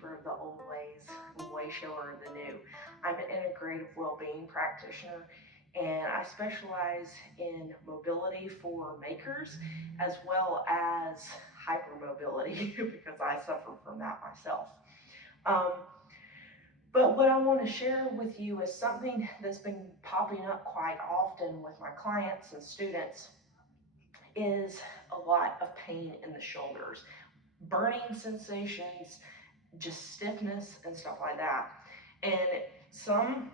keeper of the old ways and way shower of the new. I'm an integrative well-being practitioner, and I specialize in mobility for makers as well as hypermobility because I suffer from that myself. Um, but what I want to share with you is something that's been popping up quite often with my clients and students is a lot of pain in the shoulders, burning sensations, just stiffness and stuff like that. And some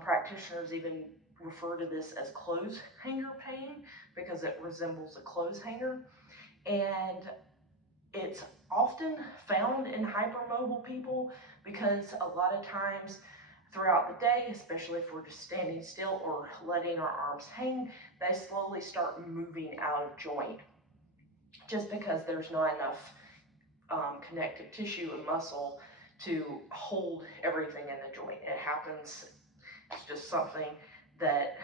practitioners even refer to this as clothes hanger pain because it resembles a clothes hanger. And it's often found in hypermobile people because a lot of times throughout the day, especially if we're just standing still or letting our arms hang, they slowly start moving out of joint just because there's not enough connective tissue and muscle to hold everything in the joint. It happens, it's just something that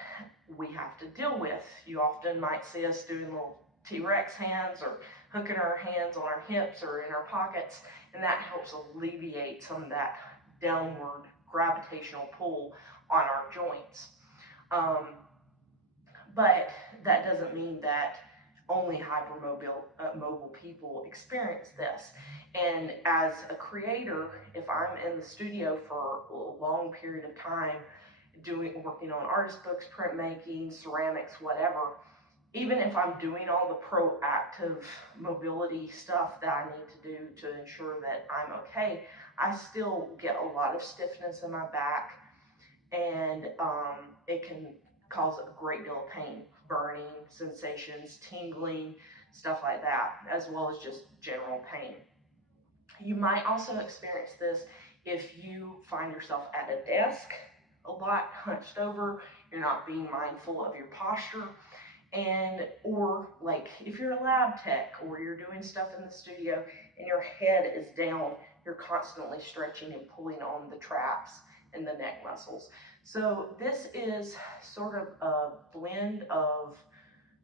we have to deal with. You often might see us doing little T-Rex hands or hooking our hands on our hips or in our pockets, and that helps alleviate some of that downward gravitational pull on our joints. Um, but that doesn't mean that only mobile people experience this. And as a creator, if I'm in the studio for a long period of time, working on artist books, printmaking, ceramics, whatever, even if I'm doing all the proactive mobility stuff that I need to do to ensure that I'm okay, I still get a lot of stiffness in my back, and it can cause a great deal of pain, burning sensations, tingling, stuff like that, as well as just general pain. You might also experience this if you find yourself at a desk a lot, hunched over, you're not being mindful of your posture, and or like if you're a lab tech or you're doing stuff in the studio and your head is down, you're constantly stretching and pulling on the traps and the neck muscles. So this is sort of a blend of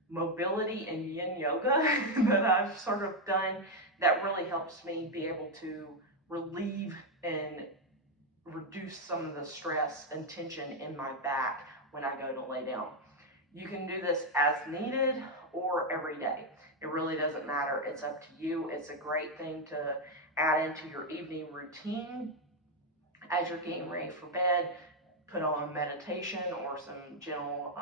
mobility and yin yoga that I've sort of done that really helps me be able to relieve and reduce some of the stress and tension in my back when I go to lay down. You can do this as needed or every day. It really doesn't matter. It's up to you. It's a great thing to add into your evening routine as you're getting ready for bed. Put on meditation or some gentle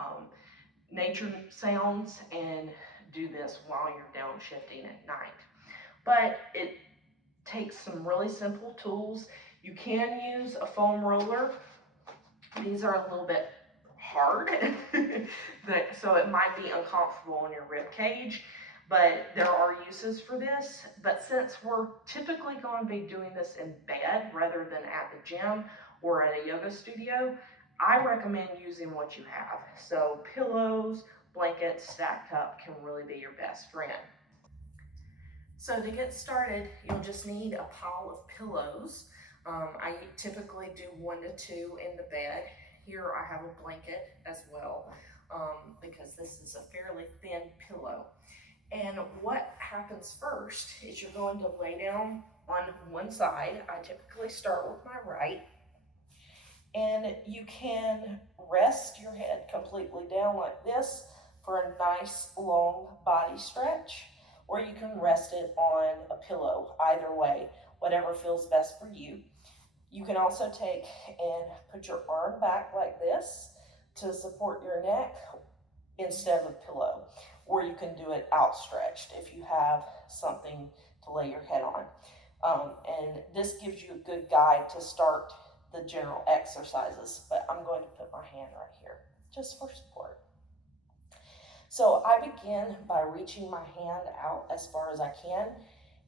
nature sounds and do this while you're downshifting at night. But it takes some really simple tools. You can use a foam roller. These are a little bit hard, so it might be uncomfortable in your rib cage, but there are uses for this. But since we're typically going to be doing this in bed rather than at the gym or at a yoga studio, I recommend using what you have. So pillows, blankets stacked up can really be your best friend. So to get started, you'll just need a pile of pillows. I typically do 1 to 2 in the bed. Here I have a blanket as well because this is a fairly thin pillow. And what happens first is you're going to lay down on one side. I typically start with my right. And you can rest your head completely down like this for a nice long body stretch, or you can rest it on a pillow, either way, whatever feels best for you. You can also take and put your arm back like this to support your neck instead of a pillow, or you can do it outstretched if you have something to lay your head on. And this gives you a good guide to start the general exercises, but I'm going to put my hand right here just for support. So I begin by reaching my hand out as far as I can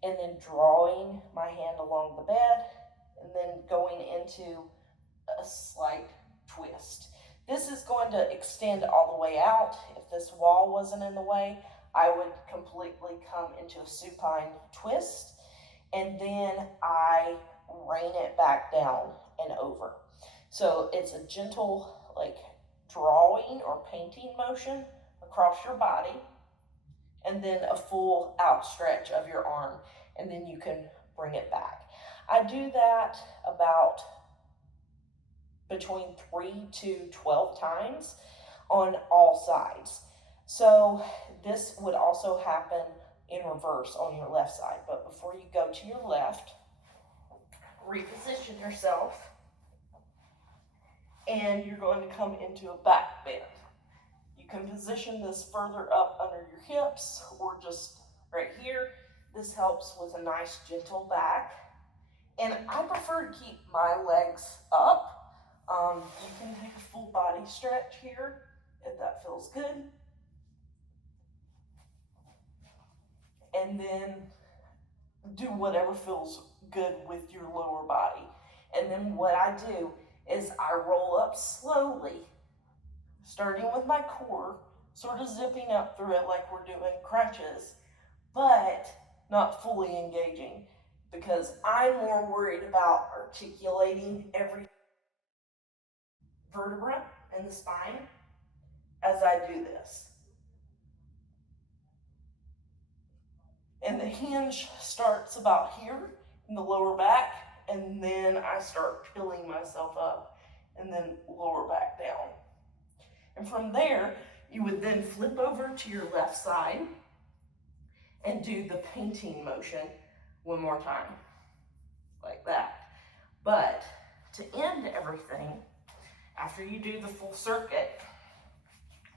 and then drawing my hand along the bed and then going into a slight twist. This is going to extend all the way out. If this wall wasn't in the way, I would completely come into a supine twist, and then I rain it back down and over. So it's a gentle like drawing or painting motion across your body, and then a full outstretch of your arm, and then you can bring it back. I do that about between 3 to 12 times on all sides. So this would also happen in reverse on your left side. But before you go to your left, reposition yourself, and you're going to come into a back bend. You can position this further up under your hips or just right here. This helps with a nice gentle back. And I prefer to keep my legs up. You can take a full body stretch here if that feels good. And then do whatever feels good with your lower body. And then what I do is I roll up slowly, starting with my core, sort of zipping up through it like we're doing crunches, but not fully engaging, because I'm more worried about articulating every vertebra in the spine as I do this. And the hinge starts about here in the lower back, and then I start peeling myself up and then lower back down. And from there, you would then flip over to your left side and do the painting motion one more time, like that. But to end everything, after you do the full circuit,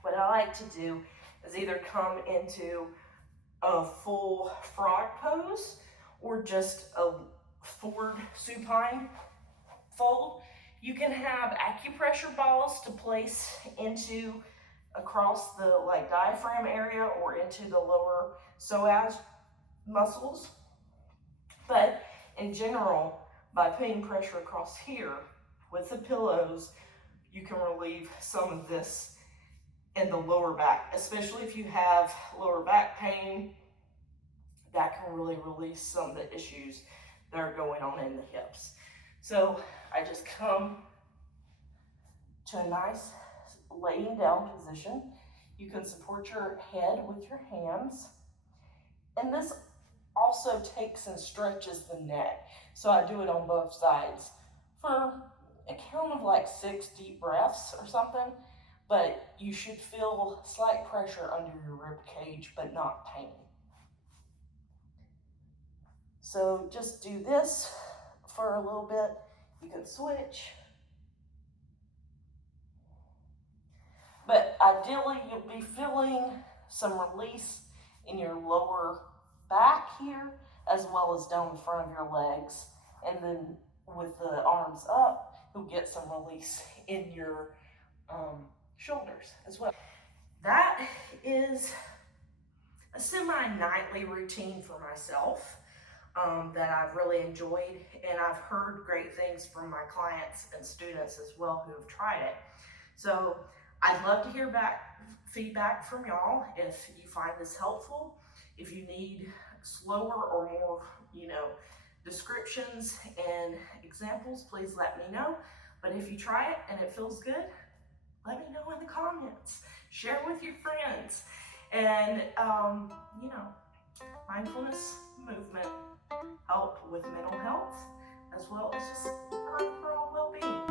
what I like to do is either come into a full frog pose or just a forward supine fold. You can have acupressure balls to place into across the diaphragm area or into the lower psoas muscles. But in general, by putting pressure across here with the pillows, you can relieve some of this in the lower back, especially if you have lower back pain. That can really release some of the issues that are going on in the hips. So I just come to a nice laying down position. You can support your head with your hands. And this also takes and stretches the neck. So I do it on both sides for a count of like 6 deep breaths or something, but you should feel slight pressure under your rib cage, but not pain. So just do this for a little bit. You can switch. But ideally, you'll be feeling some release in your lower back here, as well as down the front of your legs. And then with the arms up, you'll get some release in your shoulders as well. That is a semi-nightly routine for myself that I've really enjoyed, and I've heard great things from my clients and students as well who have tried it. So I'd love to hear feedback from y'all if you find this helpful. If you need slower or more, descriptions and examples, please let me know. But if you try it and it feels good, let me know in the comments. Share with your friends. And, mindfulness movement help with mental health as well as just overall well-being.